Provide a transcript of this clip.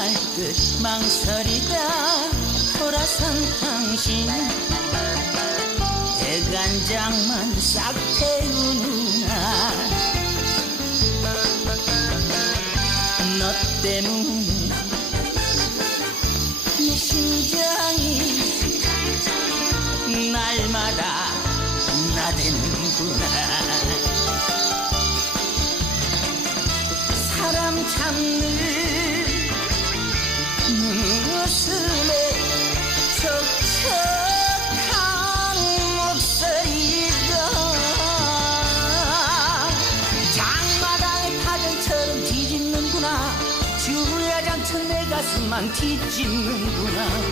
말 듯 망설이다 돌아선 당신 대간장만 싹 태우는 너 때문에 내 심장이 날마다 나대는구나. 사람 잡는 웃음에 촉촉한 목소리가 장마당의 파전처럼 뒤집는구나. 주야장천 내 가슴만 뒤집는구나.